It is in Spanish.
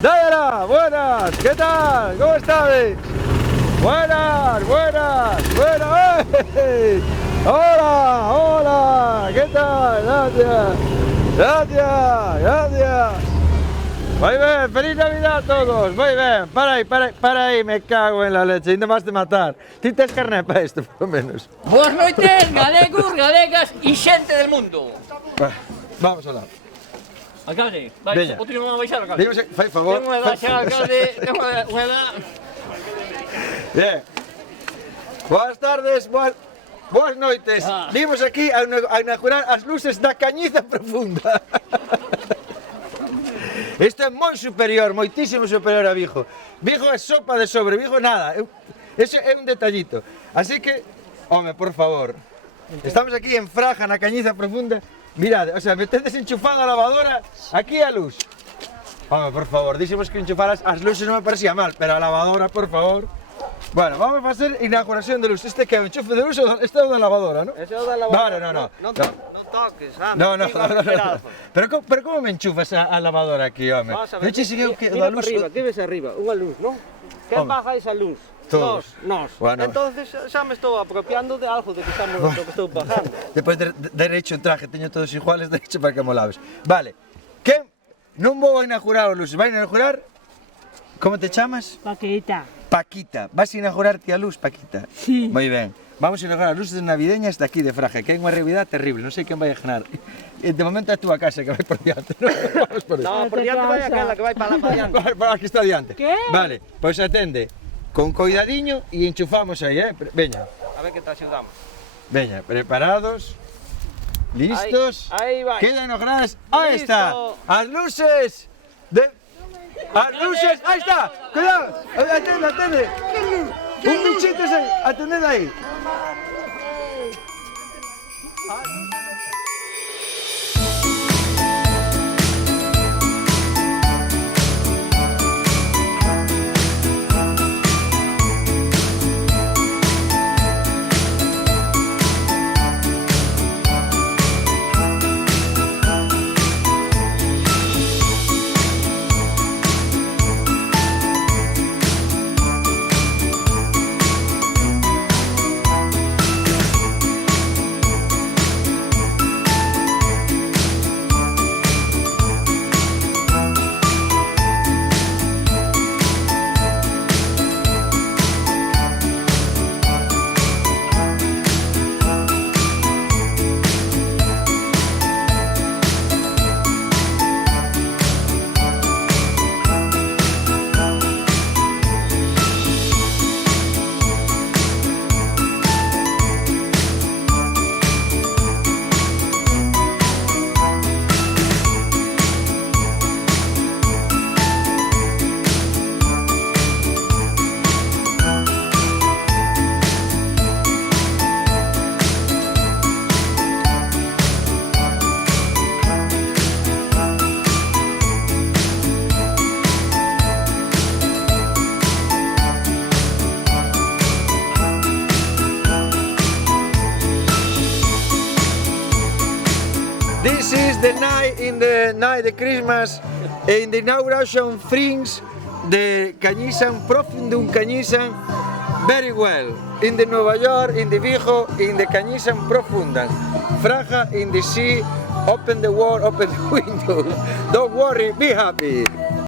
Dayana, buenas, ¿qué tal? ¿Cómo estáis? Buenas, buenas, buenas. ¡Hey! Hola, hola, ¿qué tal? Gracias, gracias, gracias. Muy bien, feliz Navidad a todos. Muy bien, para ahí, me cago en la leche, ainda más de matar. Ti tes carné para isto, por lo menos. Boas noites, galegos, galegas e xente del mundo. Vamos a hablar. Alcalde, Veña. outro non vai baixar, alcalde. Dígame, fai favor. Ten unha edad xa, alcalde, ten unha edad... Bien. Buenas tardes, boas noites. Vimos aquí a inaugurar as luces da Cañiza Profunda. Isto é moi superior, moitísimo superior a Vigo. Vigo é sopa de sobre, Vigo nada. Ese é un detallito. Así que, home, por favor, estamos aquí en Fraga, na Cañiza Profunda. Mirad, o sea, metedes enchufada a lavadora aquí a luz. Home, por favor, díxemos que enchufaras as luces non me parecía mal, pero a lavadora, por favor. Bueno, vamos a facer inauguración de luz. Este que é o enchufe de luz, este é o da lavadora, non? Ese é o da lavadora. No. Non toques, No. Pero como me enchufas a lavadora aquí, home? Vamos a ver. Non che sei eu que Mira da luz... arriba, que ves arriba? Unha luz, non? Quen Home. baja esa luz? Todos. Nós. Bueno. Entonces xa me estou apropiando de algo de que estamos do que estou bajando. Depois de derecho en traje, teño todos iguales, derecho para que mo laves. Vale, que non vou a inaugurar os luces, vai a inaugurar... Como te chamas? Paquita. Paquita. Vas a inaugurar ti a luz, Paquita? Sí. Moi ben. Vamos a inaugurar as luces navideñas de aquí de Fraga, que hai unha realidad terrible, non sei quen vai a ganar. De momento é a túa casa que vai por diante, non? Vamos por No, por diante vai aquela que vai para lá para diante. Vale, aquí está diante. ¿Qué? Vale, pois atende. Con coidadiño e enchufamos aí, Veña, A ver que te axudamos. veña, preparados. Listos. Aí vai. Quedan inauguradas. Aí está. Listo. As luces de... As luces, aí está. Cuidado. Atende. Un bichito ese. Atended aí. This is the night of Christmas, in the inauguration things, the Cañizan Profundum Cañizan very well. In the Nueva York, in the Vigo, in the Cañizan Profundum. Fraga in the sea, open the door, open the window. Don't worry, be happy.